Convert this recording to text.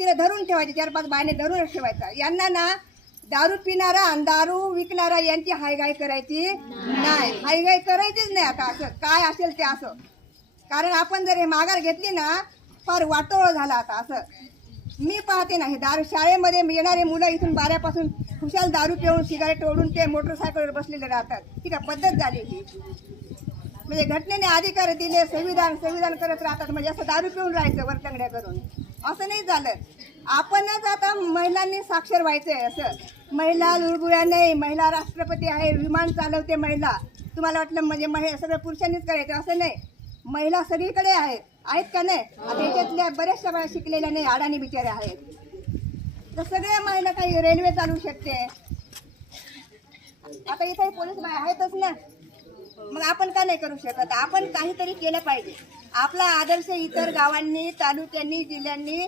तिला धरून ठेवायचे, 4-5 बायने धरूनच ठेवायचा. यांना ना दारू पिणारा आणि दारू विकणारा यांची हायगाय करायची नाही, हायगाय करायचीच नाही. आता असं काय असेल ते असं, कारण आपण जर हे माघार घेतली ना फार वाटोळ झाला. आता असं मी पाहते ना, हे दारू शाळेमध्ये येणारे मुलं इथून बाऱ्यापासून खुशाल दारू पिऊन सिगारेट ओढून ते मोटरसायकलवर बसलेले राहतात. ठीक आहे, पद्धत झाली ही. म्हणजे घटनेने अधिकार दिले, संविधान करत राहतात. म्हणजे असं दारू पिऊन राहायचं वरतंगड्या करून असं नाही झालं. आपणच आता महिलांनी साक्षर व्हायचंय. असं महिला लुळबुळ्या नाही, महिला राष्ट्रपती आहे, विमान चालवते महिला. तुम्हाला वाटलं म्हणजे सगळं पुरुषांनीच करायचं, असं नाही. महिला सगळीकडे आहेत का नाही? आता याच्यातल्या बऱ्याचशा बाया शिकलेल्या नाही, अडाणी बिचाऱ्या आहेत. तर सगळ्या महिला काही रेल्वे चालवू शकते. आता इथे पोलीस बाया आहेतच ना, मग आपण का नाही करू शकत? आपण काहीतरी केलं पाहिजे. आपला आदर्श इतर गावांनी, तालुक्यांनी, जिल्ह्यांनी